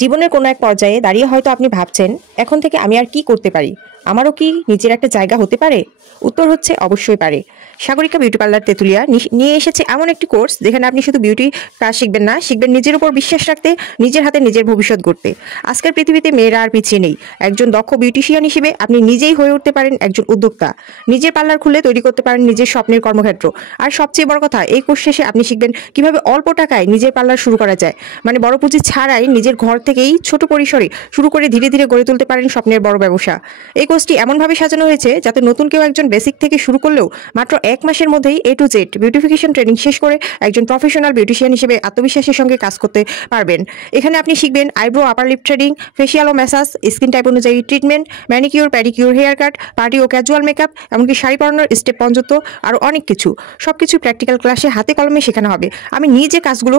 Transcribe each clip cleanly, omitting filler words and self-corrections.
জীবনের কোনো এক পর্যায়ে দাঁড়িয়ে হয়তো আপনি ভাবছেন, এখন থেকে আমি আর কি করতে পারি? আমারও কি নিজের একটা জায়গা হতে পারে? উত্তর হচ্ছে অবশ্যই পারে। সাগরিকা বিউটি পার্লার তেঁতুলিয়া নিয়ে এসেছে এমন একটি কোর্স যেখানে আপনি শুধু বিউটি কাজ শিখবেন না, শিখবেন নিজের উপর বিশ্বাস রাখতে, নিজের হাতে নিজের ভবিষ্যৎ গড়তে। আজকের পৃথিবীতে মেয়েরা আর পিছিয়ে নেই। একজন দক্ষ বিউটিশিয়ান হিসেবে আপনি নিজেই হয়ে উঠতে পারেন একজন উদ্যোক্তা। নিজের পার্লার খুলে তৈরি করতে পারেন নিজের স্বপ্নের কর্মক্ষেত্র। আর সবচেয়ে বড় কথা, এই কোর্স শেষে আপনি শিখবেন কিভাবে অল্প টাকায় নিজের পার্লার শুরু করা যায়। মানে বড় পুঁজি ছাড়াই নিজের ঘর থেকেই ছোট পরিসরে শুরু করে ধীরে ধীরে গড়ে তুলতে পারেন স্বপ্নের বড় ব্যবসা। এই কোর্সটি এমনভাবে সাজানো হয়েছে যাতে নতুন কেউ একজন বেসিক থেকে শুরু করলেও মাত্র 1 মাসের মধ্যেই A to Z beautification training শেষ করে একজন প্রফেশনাল বিউটিশিয়ান হিসেবে আত্মবিশ্বাসের সঙ্গে কাজ করতে পারবেন। এখানে আপনি শিখবেন eyebrow upper lip threading, facial ও ম্যাসাজ, স্কিন টাইপ অনুযায়ী treatment, manicure, pedicure, hair cut, party ও ক্যাজুয়াল মেকআপ, এমনকি শাড়ি পরানোর স্টেপ পর্যন্ত আরও অনেক কিছু। সবকিছু প্র্যাকটিক্যাল ক্লাসে হাতে কলমে শেখানো হবে। আমি নিজে কাজগুলো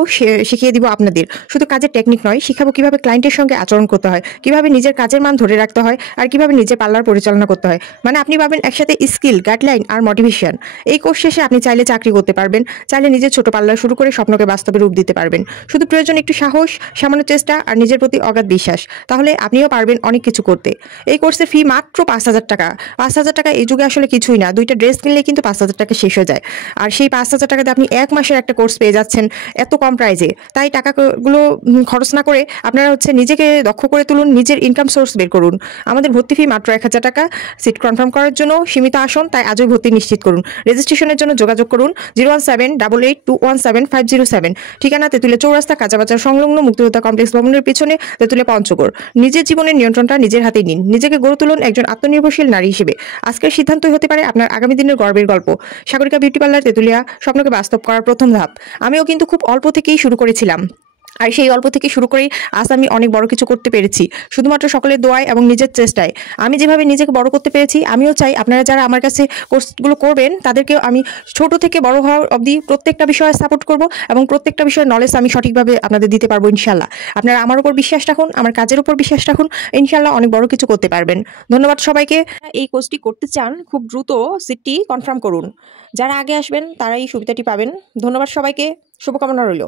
শিখিয়ে দিব আপনাদের। শুধু কাজের টেকনিক নয়, শিখাবো কিভাবে ক্লায়েন্টের সঙ্গে আচরণ করতে হয়, কিভাবে নিজের কাজের মান ধরে রাখতে হয়, আর কিভাবে নিজের পার্লার পরিচালনা করতে হয়। মানে আপনি পাবেন একসাথে স্কিল, গাইডলাইন আর মোটিভেশন। এই কোর্স শেষে আপনি চাইলে চাকরি করতে পারবেন, চাইলে নিজের ছোট পার্লার শুরু করে স্বপ্নকে বাস্তবে রূপ দিতে পারবেন। শুধু প্রয়োজন একটু সাহস, সামান্য চেষ্টা আর নিজের প্রতি অগাধ বিশ্বাস। তাহলে আপনিও পারবেন অনেক কিছু করতে। এই কোর্সের ফি মাত্র 5,000 টাকা। 5,000 টাকা এই যুগে আসলে কিছুই না। 2টা ড্রেস কিনলে কিন্তু 5,000 টাকা শেষ হয়ে যায়। আর সেই 5,000 টাকাতে আপনি 1 মাসের একটা কোর্স পেয়ে যাচ্ছেন এত কম প্রাইজে। তাই টাকাগুলো খরচ না করে আপনারা নিজেকে দক্ষ করে তুলুন, নিজের ইনকাম সোর্স বের করুন। আমাদের ভর্তি ফি মাত্র 1,000 টাকা। সিট কনফার্ম করার জন্য সীমিত আসন, তাই আজই ভর্তি নিশ্চিত করুন। রেজিস্ট্রেশনের জন্য যোগাযোগ করুন 01788217507। ঠিকানা তেঁতুলিয়া চৌরাস্তা, কাঁচাবাজার সংলগ্ন মুক্তিযোদ্ধা কমপ্লেক্স ভবনের পিছনে, তেঁতুলিয়া পঞ্চগড়। নিজের জীবনের নিয়ন্ত্রণটা নিজের হাতেই নিন। নিজেকে গড়ে তুলুন একজন আত্মনির্ভরশীল নারী হিসেবে। আজকের সিদ্ধান্তই হতে পারে আপনার আগামী দিনের গর্বের গল্প। সাগরিকা বিউটি পার্লার তেঁতুলিয়া, স্বপ্নকে বাস্তব করার প্রথম ধাপ। আমিও কিন্তু খুব অল্প থেকেই শুরু করেছিলাম, আর সেই অল্প থেকে শুরু করেই আজ আমি অনেক বড় কিছু করতে পেরেছি, শুধুমাত্র সকলের দোয়ায় এবং নিজের চেষ্টায়। আমি যেভাবে নিজেকে বড় করতে পেরেছি, আমিও চাই আপনারা যারা আমার কাছে কোর্সগুলো করবেন তাদেরকেও আমি ছোট থেকে বড় হওয়ার অবধি প্রত্যেকটা বিষয়ে সাপোর্ট করব এবং প্রত্যেকটা বিষয়ের নলেজ আমি সঠিকভাবে আপনাদের দিতে পারবো ইনশাল্লাহ। আপনারা আমার উপর বিশ্বাস রাখুন, আমার কাজের উপর বিশ্বাস রাখুন, ইনশাল্লাহ অনেক বড় কিছু করতে পারবেন। ধন্যবাদ সবাইকে। এই কোর্সটি করতে চান, খুব দ্রুত সিটটি কনফার্ম করুন। যারা আগে আসবেন তারা এই সুবিধাটি পাবেন। ধন্যবাদ সবাইকে, শুভকামনা রইল।